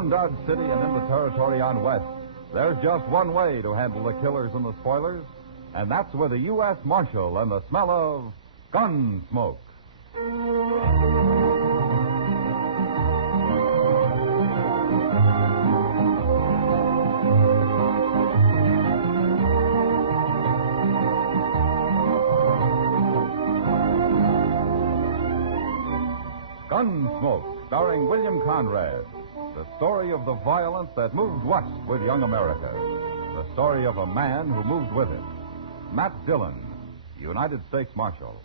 Around Dodge City and in the territory on West, there's just one way to handle the killers and the spoilers, and that's with a U.S. Marshal and the smell of Gunsmoke. Gunsmoke, starring William Conrad. The story of the violence that moved west with young America. The story of a man who moved with it. Matt Dillon, United States Marshal.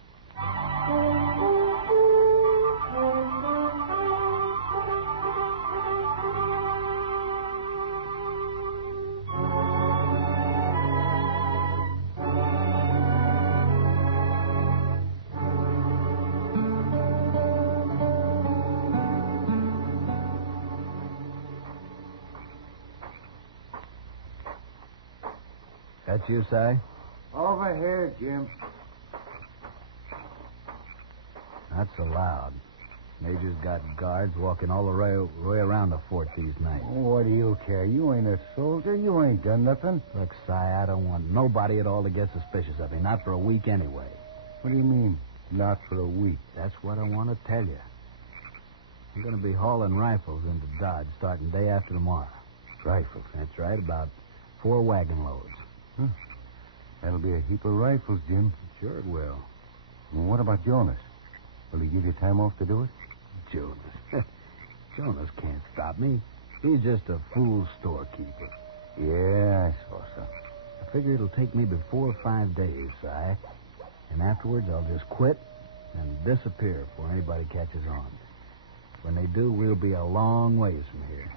That you, Si? Over here, Jim. Not so loud. Major's got guards walking all the way around the fort these nights. What do you care? You ain't a soldier. You ain't done nothing. Look, Si, I don't want nobody at all to get suspicious of me. Not for a week anyway. What do you mean, not for a week? That's what I want to tell you. I'm going to be hauling rifles into Dodge starting day after tomorrow. Rifles? That's right, about 4 wagon loads. Huh. That'll be a heap of rifles, Jim. Sure it will. Well, what about Jonas? Will he give you time off to do it? Jonas? Jonas can't stop me. He's just a fool storekeeper. Yeah, I suppose so. I figure it'll take maybe 4 or 5 days, Si. And afterwards, I'll just quit and disappear before anybody catches on. When they do, we'll be a long ways from here.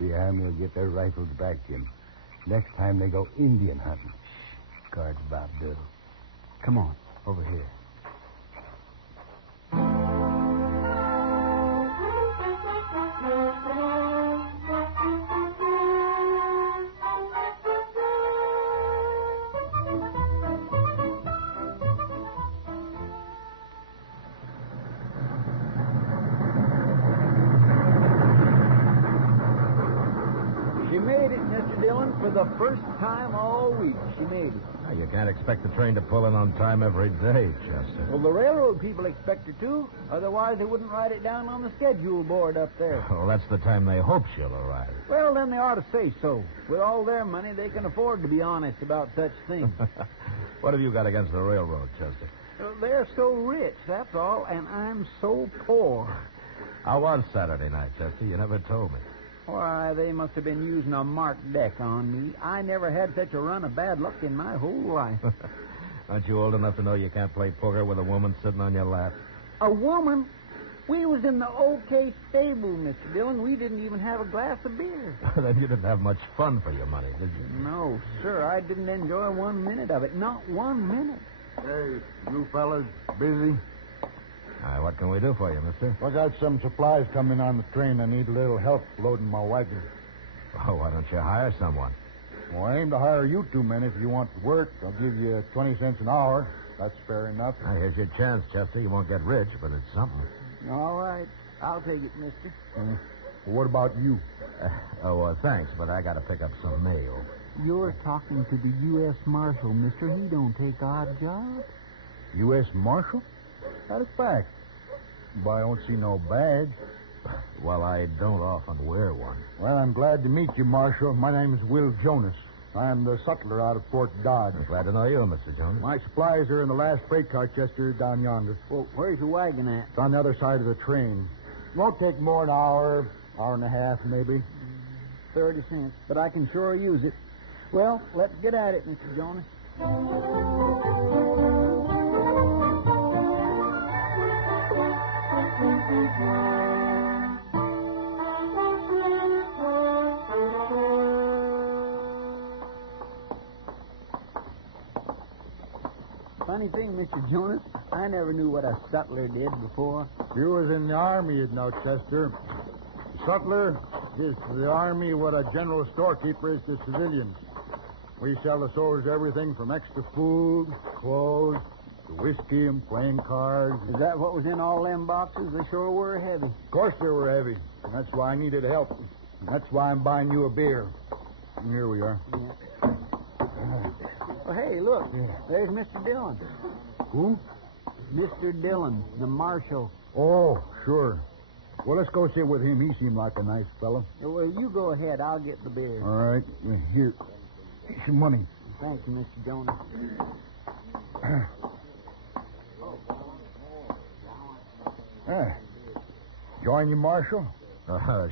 The Army will get their rifles back, Jim. Next time they go Indian hunting. Guard's about due. Come on, over here. For the first time all week, she made it. You can't expect the train to pull in on time every day, Chester. Well, the railroad people expect her to. Otherwise, they wouldn't write it down on the schedule board up there. Well, that's the time they hope she'll arrive. Well, then they ought to say so. With all their money, they can afford to be honest about such things. What have you got against the railroad, Chester? They're so rich, that's all, and I'm so poor. How was Saturday night, Chester? You never told me. Why, they must have been using a marked deck on me. I never had such a run of bad luck in my whole life. Aren't you old enough to know you can't play poker with a woman sitting on your lap? A woman? We was in the OK stable, Mr. Dillon. We didn't even have a glass of beer. Then you didn't have much fun for your money, did you? No, sir. I didn't enjoy 1 minute of it. Not 1 minute. Hey, you fellas busy? What can we do for you, mister? I got some supplies coming on the train. I need a little help loading my wagon. Oh, why don't you hire someone? Well, I aim to hire you 2 men if you want to work. I'll give you 20 cents an hour. That's fair enough. Here's your chance, Chester. You won't get rich, but it's something. All right. I'll take it, mister. What about you? Thanks, but I got to pick up some mail. You're talking to the U.S. Marshal, mister. He don't take odd jobs. U.S. Marshal? How's a fact? But I don't see no badge. Well, I don't often wear one. Well, I'm glad to meet you, Marshal. My name's Will Jonas. I'm the sutler out of Fort Dodge. I'm glad to know you, Mr. Jones. My supplies are in the last freight car, Chester, down yonder. Well, where's your wagon at? It's on the other side of the train. Won't take more than an hour and a half, maybe. 30 cents, but I can sure use it. Well, let's get at it, Mr. Jonas. Funny thing, Mr. Jonas, I never knew what a sutler did before. If you was in the Army, you'd know, Chester. Sutler is to the Army what a general storekeeper is to civilians. We sell the soldiers everything from extra food, clothes, The whiskey and playing cards. Is that what was in all them boxes? They sure were heavy. Of course they were heavy. And that's why I needed help. And that's why I'm buying you a beer. And here we are. Yeah. Well, hey, look. There's Mr. Dillon. Who? Mr. Dillon, the Marshal. Oh, sure. Well, let's go sit with him. He seemed like a nice fellow. Well, you go ahead. I'll get the beer. All right. Here. Some money. Thank you, Mr. Jonas. Join you, Marshal?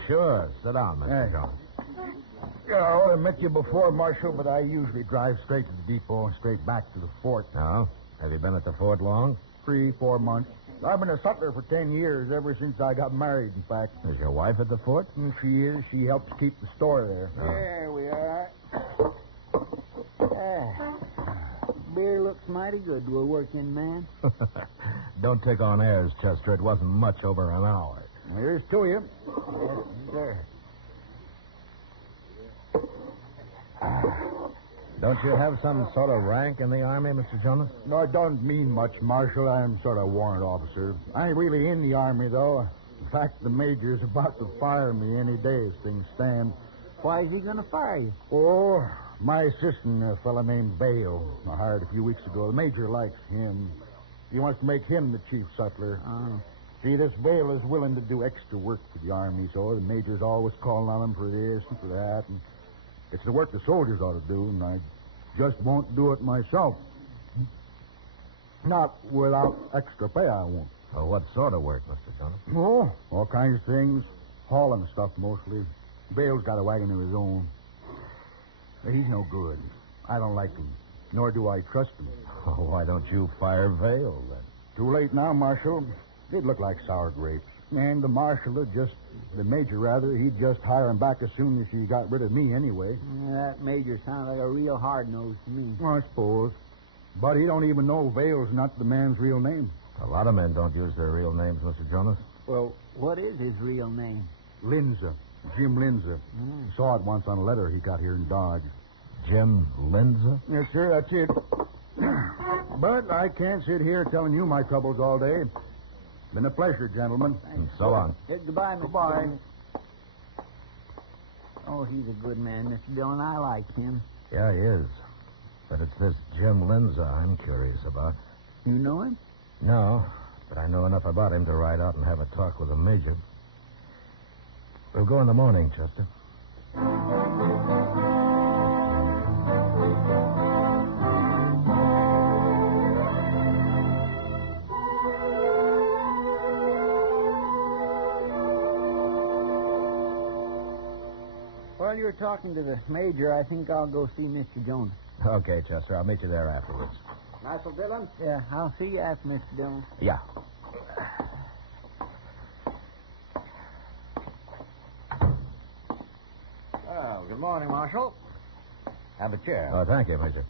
Sure. Sit down, Mr. Hey. Jones. Yeah, I ought to met you before, Marshal, but I usually drive straight to the depot and straight back to the fort. No? Have you been at the fort long? 3-4 months. I've been a sutler for 10 years, ever since I got married, in fact. Is your wife at the fort? And she is. She helps keep the store there. There we are. Beer looks mighty good to a working man. Don't take on airs, Chester. It wasn't much over an hour. Here's to you. Yes, sir. Don't you have some sort of rank in the Army, Mr. Jonas? No, it don't mean much, Marshal. I'm sort of warrant officer. I ain't really in the Army, though. In fact, the major's about to fire me any day as things stand. Why is he going to fire you? Oh, my assistant, a fella named Vale, I hired a few weeks ago. The major likes him. He wants to make him the chief sutler. Oh. See, this Vale is willing to do extra work for the Army, so the major's always calling on him for this and for that. And it's the work the soldiers ought to do, and I just won't do it myself. Not without extra pay, I won't. Oh, what sort of work, Mr. Jonas? Oh, all kinds of things. Hauling stuff, mostly. Vale's got a wagon of his own. He's no good. I don't like him, nor do I trust him. Oh, why don't you fire Vale, then? Too late now, Marshal. They'd look like sour grapes. And the major, he'd just hire him back as soon as he got rid of me anyway. Yeah, that major sounds like a real hard-nosed to me. Well, I suppose. But he don't even know Vale's not the man's real name. A lot of men don't use their real names, Mr. Jonas. Well, what is his real name? Linza. Jim Linza. Saw it once on a letter he got here in Dodge. Jim Linza? Yes, sir, that's it. But I can't sit here telling you my troubles all day. Been a pleasure, gentlemen. And so long. Goodbye, Mr. Goodbye. Dillon. Oh, he's a good man, Mr. Dillon. I like him. Yeah, he is. But it's this Jim Linza I'm curious about. You know him? No, but I know enough about him to ride out and have a talk with the major. We'll go in the morning, Chester. While you're talking to the major, I think I'll go see Mr. Jonas. Okay, Chester. I'll meet you there afterwards. Marshal Dillon? Yeah, I'll see you after, Mr. Dillon. Yeah. Well, good morning, Marshal. Have a chair. Oh, thank you, Major.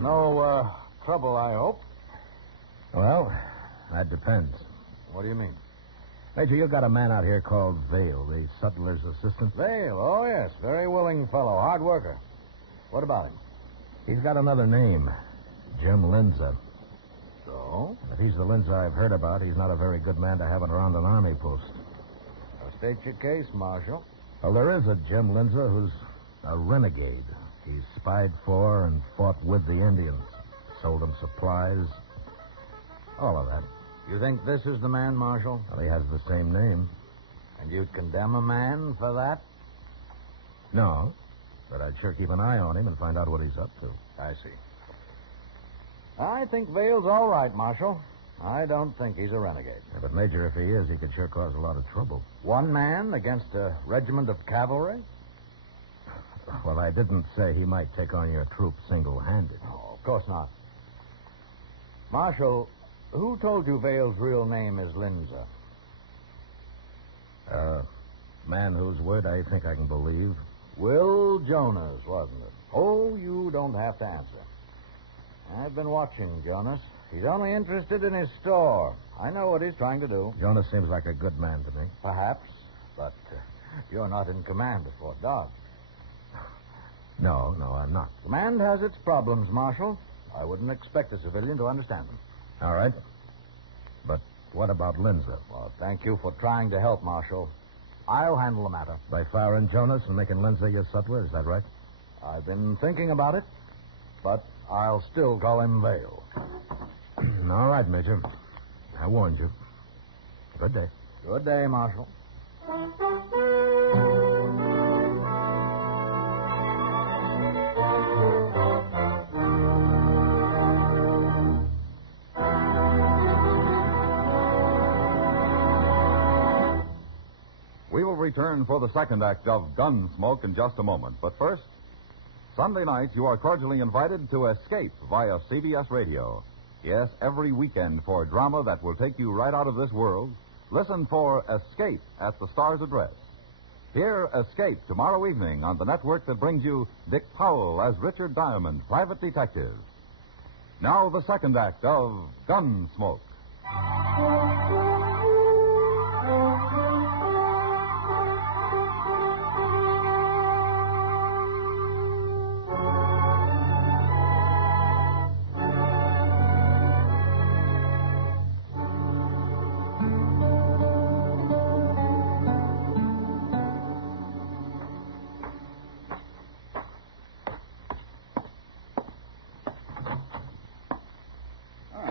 No trouble, I hope. Well, that depends. What do you mean? Major, you got a man out here called Vale, the sutler's assistant. Vale. Oh, yes. Very willing fellow. Hard worker. What about him? He's got another name, Jim Linza. So? If he's the Linza I've heard about, he's not a very good man to have it around an army post. Now, state your case, Marshal. Well, there is a Jim Linza who's a renegade. He's spied for and fought with the Indians, sold them supplies, all of that. You think this is the man, Marshal? Well, he has the same name. And you'd condemn a man for that? No, but I'd sure keep an eye on him and find out what he's up to. I see. I think Vale's all right, Marshal. I don't think he's a renegade. Yeah, but, Major, if he is, he could sure cause a lot of trouble. One man against a regiment of cavalry? Well, I didn't say he might take on your troop single-handed. Oh, of course not. Marshal, who told you Vale's real name is Linza? Man whose word I think I can believe. Will Jonas, wasn't it? Oh, you don't have to answer. I've been watching Jonas. He's only interested in his store. I know what he's trying to do. Jonas seems like a good man to me. Perhaps, but you're not in command of Fort Dodge. No, I'm not. Command has its problems, Marshal. I wouldn't expect a civilian to understand them. All right. But what about Linza? Well, thank you for trying to help, Marshal. I'll handle the matter. By firing Jonas and making Linza your sutler, is that right? I've been thinking about it, but I'll still call him Vale. All right, Major. I warned you. Good day. Good day, Marshal. We will return for the second act of Gunsmoke in just a moment. But first, Sunday nights you are cordially invited to Escape via CBS Radio. Yes, every weekend for drama that will take you right out of this world, listen for Escape at the Star's address. Hear Escape tomorrow evening on the network that brings you Dick Powell as Richard Diamond, private detective. Now the second act of Gunsmoke.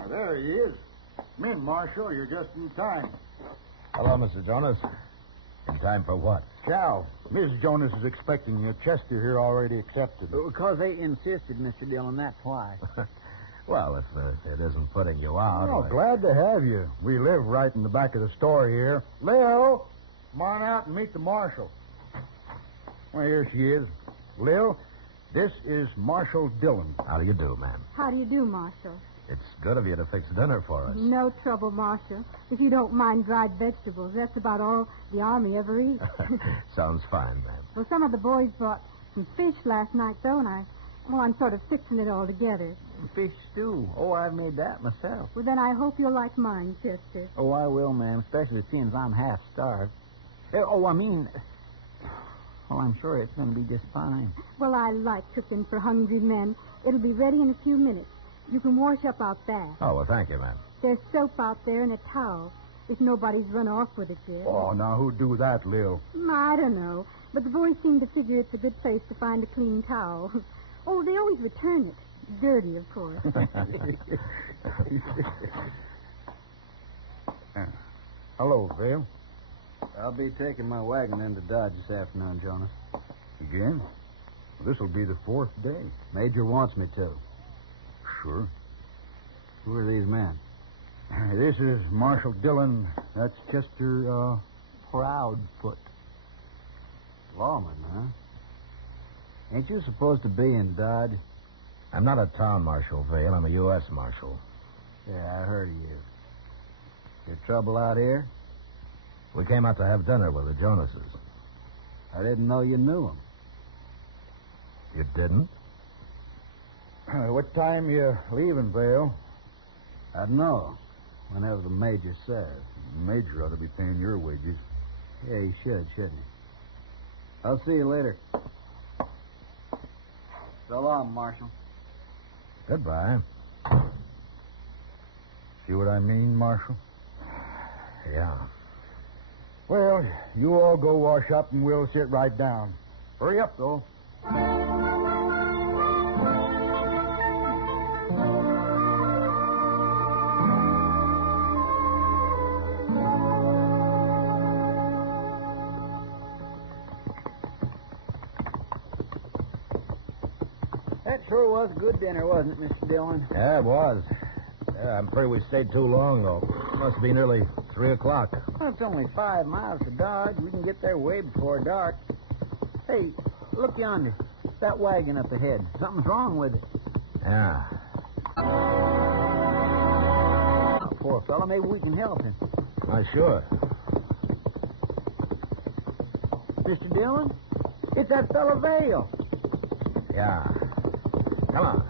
There he is. Come in, Marshal. You're just in time. Hello, Mr. Jonas. In time for what? Chow. Miss Jonas is expecting you. Chester here already accepted. Because they insisted, Mr. Dillon, that's why. Well, if it isn't putting you out. Oh, glad to have you. We live right in the back of the store here. Lil, come on out and meet the Marshal. Well, here she is. Lil, this is Marshal Dillon. How do you do, ma'am? How do you do, Marshal? It's good of you to fix dinner for us. No trouble, Marshal. If you don't mind dried vegetables, that's about all the Army ever eats. Sounds fine, ma'am. Well, some of the boys brought some fish last night, though, and I'm sort of fixing it all together. Fish stew. Oh, I've made that myself. Well, then I hope you'll like mine, Chester. Oh, I will, ma'am, especially seeing as I'm half starved. Well, I'm sure it's going to be just fine. Well, I like cooking for hungry men. It'll be ready in a few minutes. You can wash up out back. Oh, well, thank you, ma'am. There's soap out there and a towel, if nobody's run off with it yet. Oh, now who'd do that, Lil? I don't know, but the boys seem to figure it's a good place to find a clean towel. Oh, they always return it. Dirty, of course. Hello, Vale. I'll be taking my wagon into Dodge this afternoon, Jonas. Again? Well, this'll be the fourth day. Major wants me to. Sure. Who are these men? This is Marshal Dillon. That's Chester, Proudfoot. Lawman, huh? Ain't you supposed to be in Dodge? I'm not a town marshal, Vale. I'm a U.S. marshal. Yeah, I heard he is. Your trouble out here? We came out to have dinner with the Jonases. I didn't know you knew him. You didn't? What time you leaving, Vale? I don't know. Whenever the major says. The major ought to be paying your wages. Yeah, he should, shouldn't he? I'll see you later. So long, Marshal. Goodbye. See what I mean, Marshal? Yeah. Well, you all go wash up and we'll sit right down. Hurry up, though. That sure was a good dinner, wasn't it, Mr. Dillon? Yeah, it was. Yeah, I'm afraid we stayed too long, though. Must be nearly 3 o'clock. Well, it's only 5 miles to Dodge. We can get there way before dark. Hey, look yonder. That wagon up ahead. Something's wrong with it. Yeah. Oh, poor fellow. Maybe we can help him. Why, sure. Mr. Dillon? It's that fellow Vale. Yeah. Come on.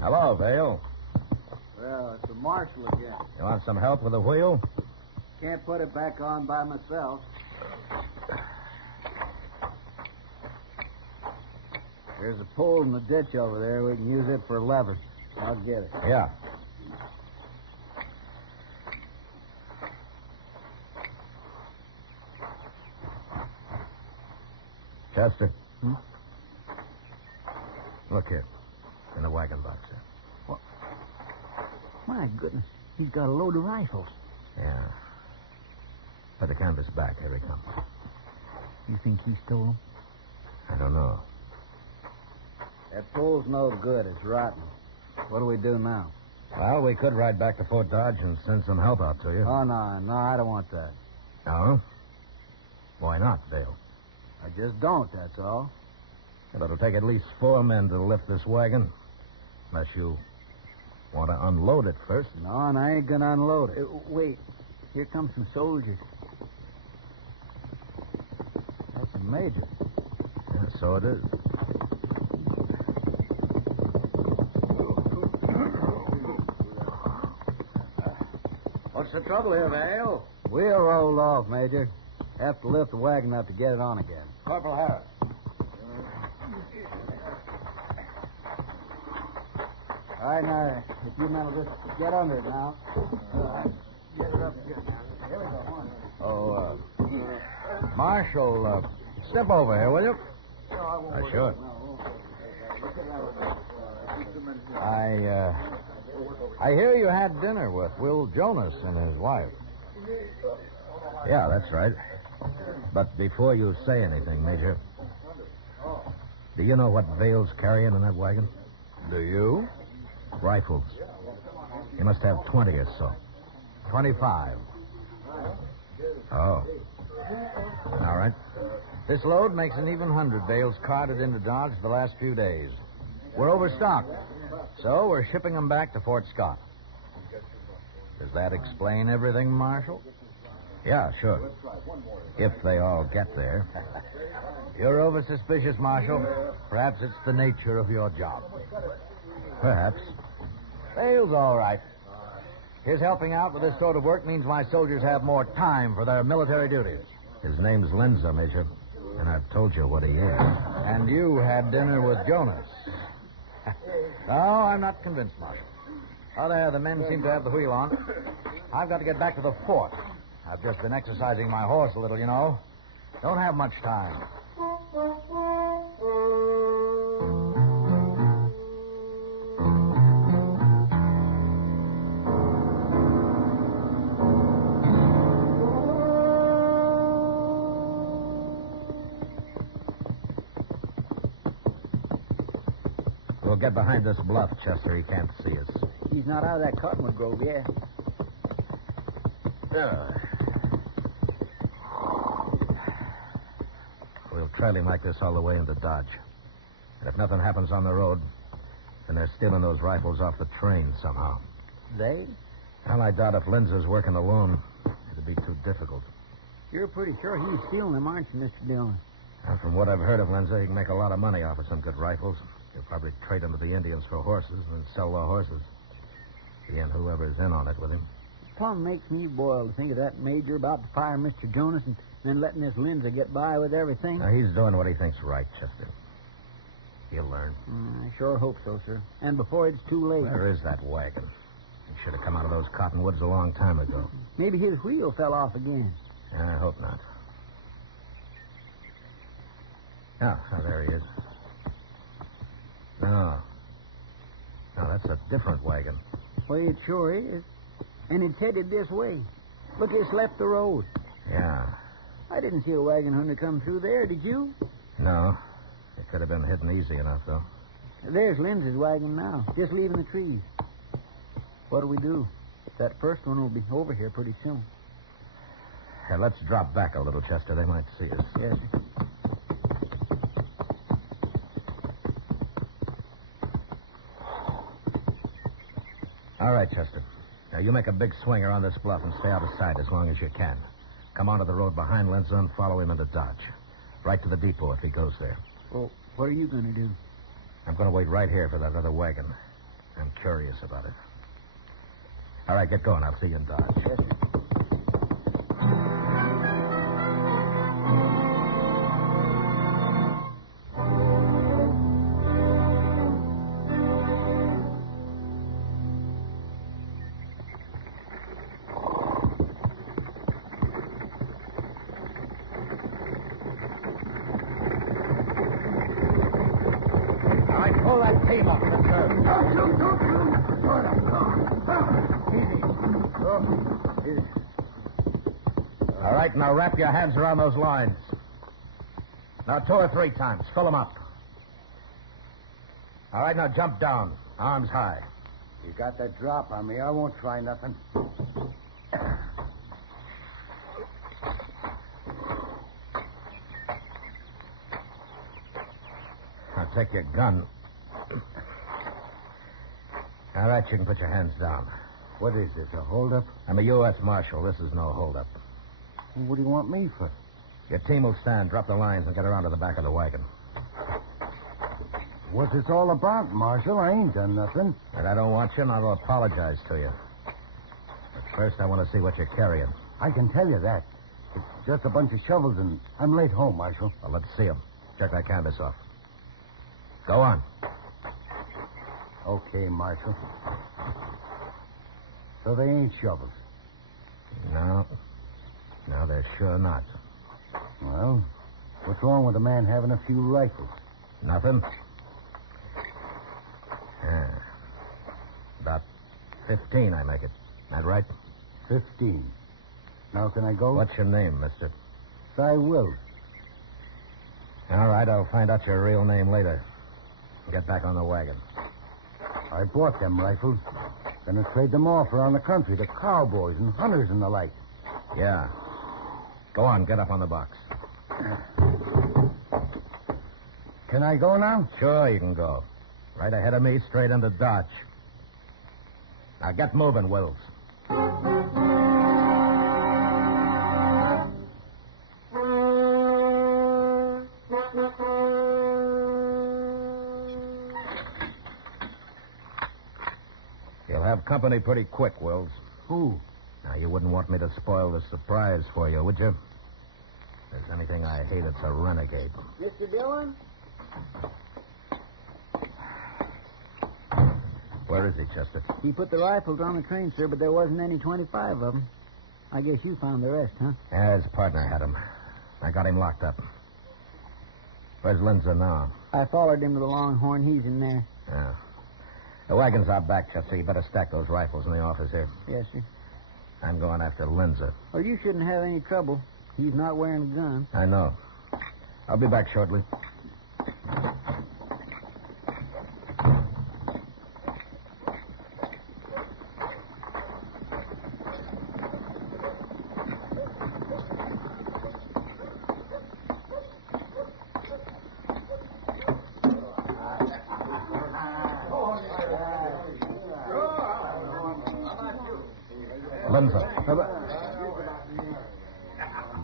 Hello, Vale. Well, it's the Marshal again. You want some help with the wheel? Can't put it back on by myself. There's a pole in the ditch over there. We can use it for a lever. I'll get it. Yeah. Chester. Look here. In the wagon box there. My goodness. He's got a load of rifles. Yeah. Put the canvas back. Here he comes. You think he stole them? I don't know. That pole's no good. It's rotten. What do we do now? Well, we could ride back to Fort Dodge and send some help out to you. Oh, no, I don't want that. No? Why not, Dale? I just don't, that's all. Well, it'll take at least 4 men to lift this wagon. Unless you want to unload it first. No, and I ain't going to unload it. Wait. Here come some soldiers. That's a major. Yeah, so it is. What's the trouble here, Vale? Wheel rolled off, Major. Have to lift the wagon up to get it on again. Corporal Harris. All right, now, if you men will just get under it now. Get it up here now. Here we go. Oh, Marshal, step over here, will you? Sure. I hear you had dinner with Will Jonas and his wife. Yeah, that's right. But before you say anything, Major, do you know what Vale's carrying in that wagon? Do you? Rifles. He must have 20 or so. 25. Oh. All right. This load makes an even 100 bales carted into Dodge the last few days. We're overstocked, so we're shipping them back to Fort Scott. Does that explain everything, Marshal? Yeah, sure. If they all get there. You're over-suspicious, Marshal. Perhaps it's the nature of your job. Perhaps. Vale's all right. His helping out with this sort of work means my soldiers have more time for their military duties. His name's Linza, Major. And I've told you what he is. And you had dinner with Jonas. No, I'm not convinced, Marshal. Oh, there, the men seem to have the wheel on. I've got to get back to the fort. I've just been exercising my horse a little, you know. Don't have much time. We'll get behind this bluff, Chester. He can't see us. He's not out of that cottonwood grove yet. We'll trail him like this all the way into Dodge. And if nothing happens on the road, then they're stealing those rifles off the train somehow. They? Well, I doubt if Linza's working alone. It'd be too difficult. You're pretty sure he's stealing them, aren't you, Mr. Dillon? And from what I've heard of Linza, he can make a lot of money off of some good rifles. He'll probably trade them to the Indians for horses and then sell the horses. He and whoever's in on it with him. Plum makes me boil to think of that major about to fire Mr. Jonas and then letting this Linza get by with everything. Now, he's doing what he thinks right, Chester. He'll learn. I sure hope so, sir. And before it's too late. Where is that wagon? He should have come out of those cottonwoods a long time ago. Maybe his wheel fell off again. I hope not. Oh, there he is. No, that's a different wagon. Well, it sure is. And it's headed this way. Look, it's left the road. Yeah. I didn't see a wagon hunter come through there, did you? No. It could have been hidden easy enough, though. There's Lindsay's wagon now, just leaving the trees. What do we do? That first one will be over here pretty soon. Let's drop back a little, Chester. They might see us. Yes, sir. All right, Chester. Now, you make a big swing around this bluff and stay out of sight as long as you can. Come onto the road behind Linza and follow him into Dodge. Right to the depot if he goes there. Well, what are you going to do? I'm going to wait right here for that other wagon. I'm curious about it. All right, get going. I'll see you in Dodge. Yes, sir. All right, now wrap your hands around those lines. Now 2 or 3 times. Fill them up. All right, now jump down. Arms high. You got that drop on me. I won't try nothing. Now take your gun. All right, you can put your hands down. What is this, a holdup? I'm a U.S. Marshal. This is no holdup. What do you want me for? Your team will stand, drop the lines, and get around to the back of the wagon. What's this all about, Marshal? I ain't done nothing. And I don't want you, and I'll apologize to you. But first, I want to see what you're carrying. I can tell you that. It's just a bunch of shovels, and I'm late home, Marshal. Well, let's see them. Check that canvas off. Go on. Okay, Marshal. So they ain't shovels. No. No, they're sure not. Well, what's wrong with a man having a few rifles? Nothing. Yeah. About 15, I make it. That right? 15. Now, can I go? What's your name, mister? I will. All right, I'll find out your real name later. Get back on the wagon. I bought them rifles. Gonna trade them off around the country to cowboys and hunters and the like. Yeah. Go on, get up on the box. Can I go now? Sure, you can go. Right ahead of me, straight into Dodge. Now get moving, Wills. You'll have company pretty quick, Wills. Who? Now, you wouldn't want me to spoil the surprise for you, would you? If there's anything I hate, it's a renegade. Mr. Dillon? Where is he, Chester? He put the rifles on the train, sir, but there wasn't any 25 of them. I guess you found the rest, huh? Yeah, his partner had him. I got him locked up. Where's Lindsay now? I followed him to the Longhorn. He's in there. Yeah. The wagon's out back, Chester. You better stack those rifles in the office here. Yes, sir. I'm going after Lindsay. Well, you shouldn't have any trouble. He's not wearing a gun. I know. I'll be back shortly. Lindsay.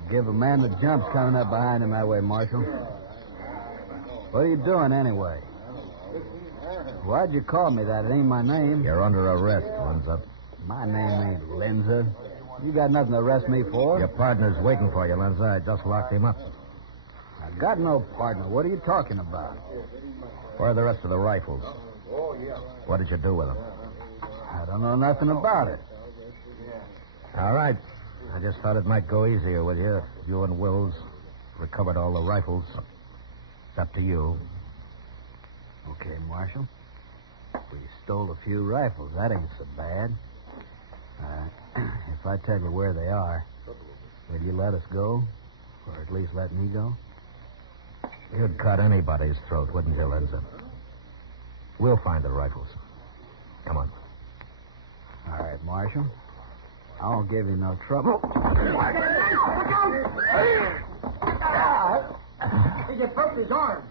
Give a man the jumps coming up behind him that way, Marshal. What are you doing anyway? Why'd you call me that? It ain't my name. You're under arrest, Lindsay. My name ain't Lindsay. You got nothing to arrest me for. Your partner's waiting for you, Lindsay. I just locked him up. I got no partner. What are you talking about? Where are the rest of the rifles? What did you do with them? I don't know nothing about it. All right. I just thought it might go easier with you if you and Wills recovered all the rifles. It's up to you. Okay, Marshal. We stole a few rifles. That ain't so bad. If I tell you where they are, will you let us go? Or at least let me go? You'd cut anybody's throat, wouldn't you, Lindsay? We'll find the rifles. Come on. All right, Marshal. I won't give you no trouble. He just broke his arm.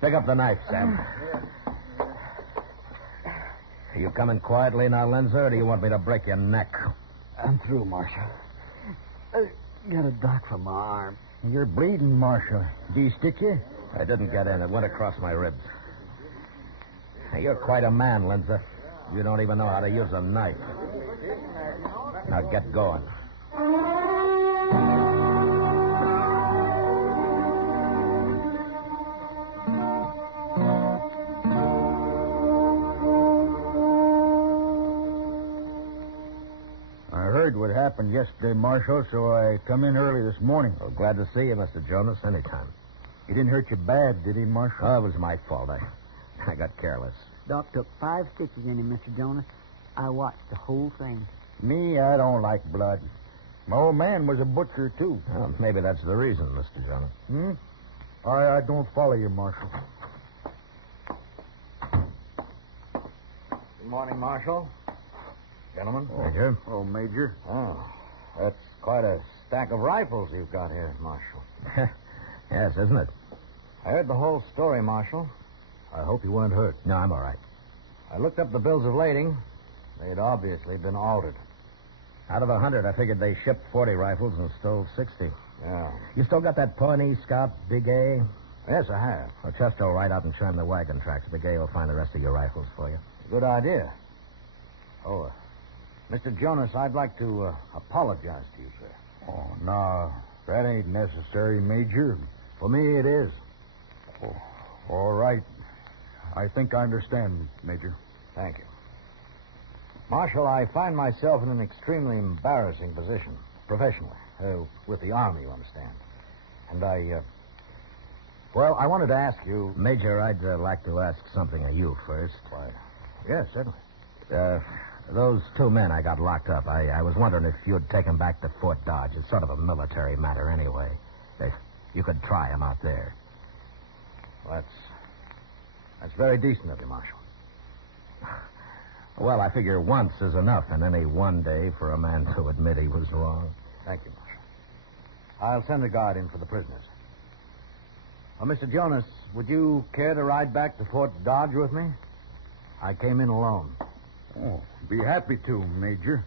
Pick up the knife, Sam. Are you coming quietly now, Lindsay, or do you want me to break your neck? I'm through, Marshal. I got a dart from my arm. You're bleeding, Marshal. Did he stick you? I didn't get in. It went across my ribs. Now, you're quite a man, Lindsay. You don't even know how to use a knife. Now get going. I heard what happened yesterday, Marshal, so I come in early this morning. Well, glad to see you, Mr. Jonas, anytime. He didn't hurt you bad, did he, Marshal? Oh, it was my fault. I got careless. Doc took 5 stitches in him, Mr. Jonas. I watched the whole thing. Me, I don't like blood. My old man was a butcher, too. Well, maybe that's the reason, Mr. Jonas. I don't follow you, Marshal. Good morning, Marshal. Gentlemen. Major. Oh, Major. Oh, that's quite a stack of rifles you've got here, Marshal. Yes, isn't it? I heard the whole story, Marshal. I hope you weren't hurt. No, I'm all right. I looked up the bills of lading. They'd obviously been altered. Out of 100, I figured they shipped 40 rifles and stole 60. Yeah. You still got that Pawnee Scout, Big A? Yes, I have. Well, Chester will ride out and trim the wagon tracks. Big A will find the rest of your rifles for you. Good idea. Oh, Mr. Jonas, I'd like to apologize to you, sir. Oh, no. That ain't necessary, Major. For me, it is. Oh, all right. I think I understand, Major. Thank you. Marshal, I find myself in an extremely embarrassing position, professionally, with the Army, you understand. And I wanted to ask you... Major, I'd like to ask something of you first. Why, yes, certainly. Those 2 men I got locked up, I was wondering if you'd take them back to Fort Dodge. It's sort of a military matter anyway. If you could try them out there. Well, that's very decent of you, Marshal. Well, I figure once is enough in any one day for a man to admit he was wrong. Thank you, Marshal. I'll send a guard in for the prisoners. Well, Mr. Jonas, would you care to ride back to Fort Dodge with me? I came in alone. Oh, be happy to, Major.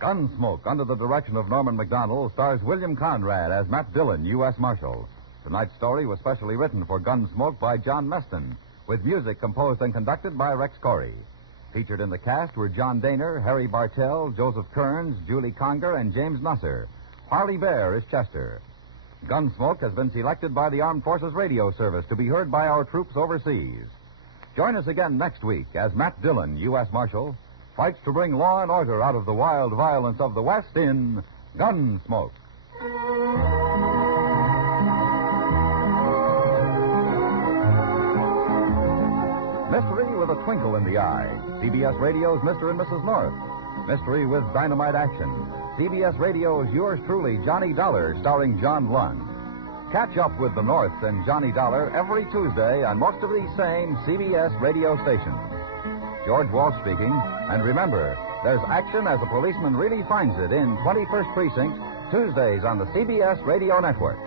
Gunsmoke, under the direction of Norman McDonald, stars William Conrad as Matt Dillon, U.S. Marshal. Tonight's story was specially written for Gunsmoke by John Meston, with music composed and conducted by Rex Corey. Featured in the cast were John Daner, Harry Bartell, Joseph Kearns, Julie Conger, and James Nusser. Harley Bear is Chester. Gunsmoke has been selected by the Armed Forces Radio Service to be heard by our troops overseas. Join us again next week as Matt Dillon, U.S. Marshal, fights to bring law and order out of the wild violence of the West in Gunsmoke. Mystery with a twinkle in the eye. CBS Radio's Mr. and Mrs. North. Mystery with dynamite action. CBS Radio's Yours Truly, Johnny Dollar, starring John Lund. Catch up with the North and Johnny Dollar every Tuesday on most of these same CBS radio stations. George Walsh speaking. And remember, there's action as a policeman really finds it in 21st Precinct, Tuesdays on the CBS Radio Network.